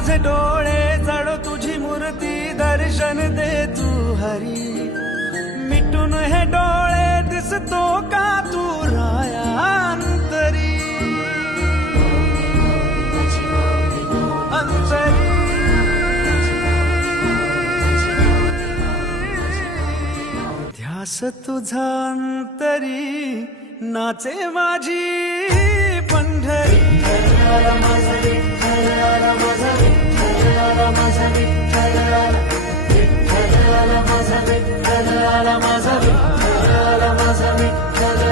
माझे डोळे जळो तुझी मूर्ती दर्शन दे तू हरी मिटून हे डोळे दिसतो का तू राया अंतरी अंतरी ध्यास तुझा अंतरी नाचे माझी पंढरी माझा विठ्ठल माझा विठ्ठल माझा विठ्ठल माझा विठ्ठल माझा विठ्ठल माझा विठ्ठल